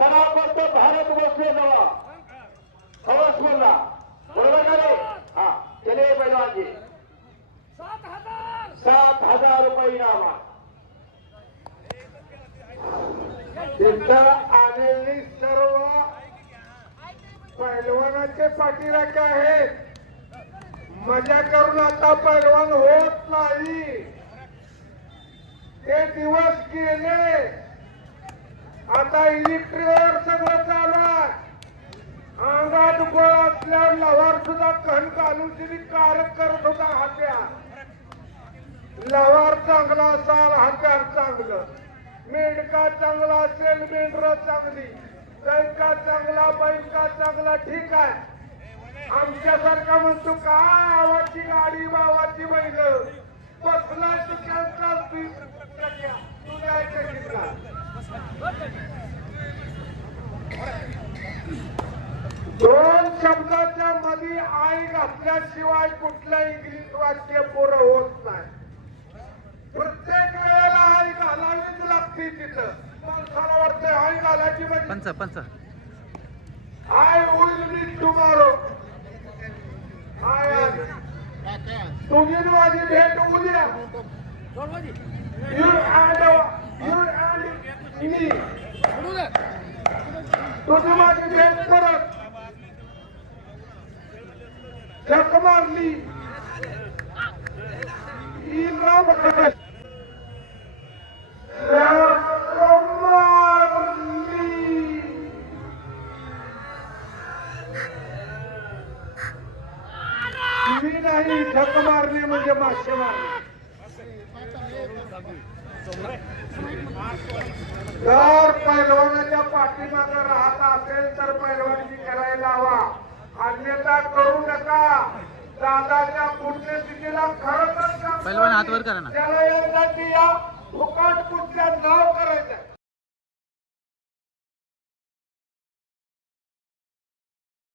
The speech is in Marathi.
सणावर म्हणतो भारत बसले नवा. खवस म्हणला बरोबर का नाही? हा चले सात हजार रुपये इनाम तिथं आलेली सर्व पैलवानाचे पाठीराखे आहेत. मजा करून आता पैलवान होत नाही. ते दिवस गेले. आता इलेक्ट्रिकवर सगळं चालू अंगात गोळ असल्यावर लवार सुद्धा कण घालून तिने कारक करत होता हात्या. लवार चांगला असाल हात्यार चांगलं. मेंढका चांगला असेल मेंढर चांगली. कैका चांगला बैलका चांगला ठीक आहे. आमच्यासारखा म्हणतो का आवाची गाडी बावाची बैल बसला तू त्यांचा तू काय कशीला दोन शब्दाच्या मध्ये आई घातल्याशिवाय कुठलं इंग्लिश वाक्य पुरं होत नाही. प्रत्येक वेळेला आई घालावीच लागते तिथं. माणसाला वाटतंय आई घालायची म्हणजे पंच पंच. I will be tomorrow I तुम्ही माझी भेट उद्या. यू अँड यू अँड मी तुझी माझी भेट परत. झक मारली इनाम मी नाही झक मारणे म्हणजे मासे मारणे जर पैलवानाच्या पाठीमागे राहत असेल तर पैलवानची करायला हवा. अन्यथा करू पुण्यतिथीला खरं तर काम पैलवान हात वर करा ना. त्याला या फुकट कुठल्या नाव करायचं